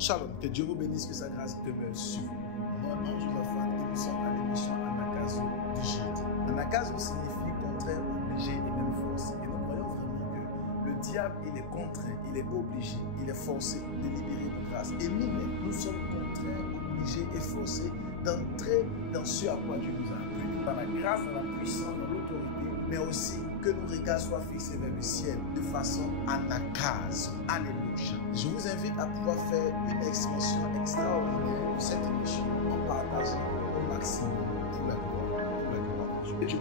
Shalom, que Dieu vous bénisse, que sa grâce demeure sur vous. Mon nom est Josaphat et nous sommes à l'émission Anakazo du jeudi. Anakazo signifie contraire, obligé et même forcé. Et nous croyons vraiment que le diable, il est contraint, il est obligé, il est forcé de libérer nos grâces. Et nous-mêmes, nous sommes contraints, obligés et forcés d'entrer dans ce à quoi Dieu nous a appelés. Dans la grâce, dans la puissance, dans l'autorité, mais aussi que nos regards soient fixés vers le ciel de façon anakazo. Alléluia. Je vous invite à pouvoir faire une expansion extraordinaire de cette émission en partageant au maximum pour la gloire de Dieu.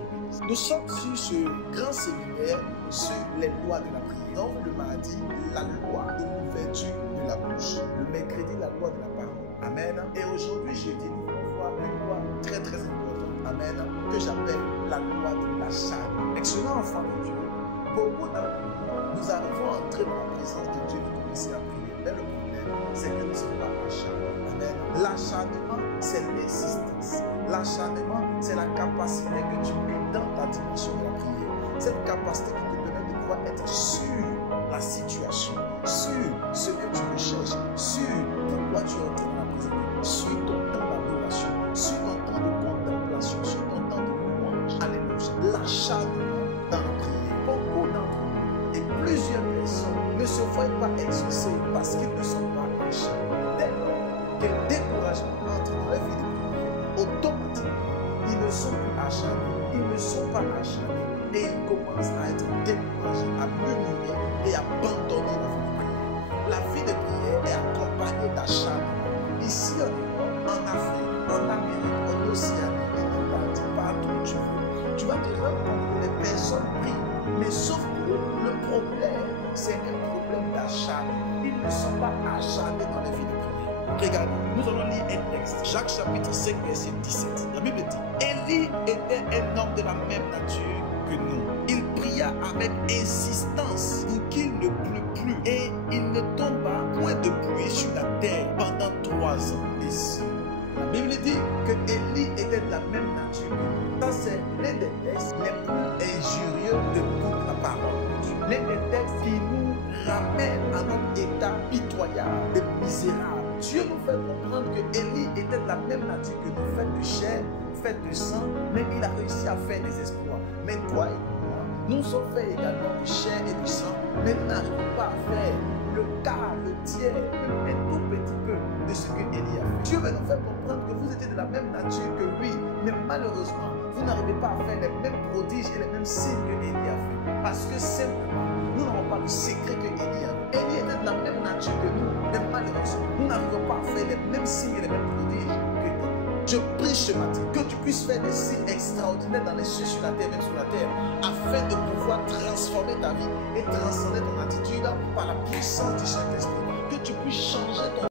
Nous sommes sur ce grand séminaire sur les lois de la prière. Donc le mardi, la loi de l'ouverture de la bouche. Le mercredi, la loi de la parole. Amen. Et aujourd'hui, jeudi, nous allons voir une loi très très importante. Amen. Que j'appelle la loi de l'achat. Excellent enfant de Dieu. Beaucoup d'entre nous, nous arrivons à entrer dans la présence de Dieu et commencer à prier. Mais le problème, c'est que nous ne sommes pas acharnés. Amen. L'acharnement, c'est l'existence. L'acharnement, c'est la capacité que tu mets dans ta dimension de la prière. Cette capacité qui te permet de pouvoir être sur la situation, sur ce que tu recherches, sur pourquoi tu es entré dans la présence de Dieu, sur ton temps d'adoration, sur ton temps de contemplation, sur ton temps de louange. Alléluia. L'acharnement dans la prière. Beaucoup d'entre nous et plusieurs personnes ne se voient pas exaucés parce qu'ils ne sont pas acharnés. Dès lors que le découragement entre dans la vie de prière, automatiquement, ils ne sont plus acharnés, ils ne sont pas acharnés et ils commencent à être découragés, à murmurer et à abandonner la vie de prière. La vie de prière est accompagnée d'acharnement. Ici en Europe, en Afrique, en Amérique, en Océanie, en Antarctique, partout où tu veux, tu vas te rendre compte que les personnes prient. Mais sauf que le problème, c'est un problème d'acharnement. Ils ne sont pas acharnés dans la vie de prière. Regardez, nous allons lire un texte. Jacques chapitre 5, verset 17. La Bible dit, Élie était un homme de la même nature que nous. Il pria avec insistance pour qu'il ne plût plus. Et il ne tomba point de pluie sur la terre pendant 3 ans. Et si la Bible dit que Élie était de la même nature que nous. Ça, c'est l'un des textes les plus injurieux de toute la parole de Dieu. L'un des textes qui nous ramène à notre état pitoyable, de misérable. Dieu nous fait comprendre que Élie était de la même nature que nous, fait de chair, fait de sang, mais il a réussi à faire des exploits. Mais toi et moi, nous sommes faits également de chair et de sang, mais nous n'arrivons pas à faire le quart, le tiers, même un tout petit peu de ce que Élie a fait. Dieu veut nous faire comprendre que vous étiez de la même nature que lui, mais malheureusement, vous n'arrivez pas à faire les mêmes prodiges et les mêmes signes que Élie a fait. Parce que simplement, nous n'avons pas le secret que Élie a fait. Élie était de la même nature que nous, mais malheureusement, nous n'arrivons pas à faire les mêmes signes et les mêmes prodiges que Élie. Je prie ce matin que tu puisses faire des signes extraordinaires dans les cieux, sur la terre, même sur la terre, afin de pouvoir transformer ta vie et transcender ton attitude par la puissance du Saint-Esprit. Que tu puisses changer ton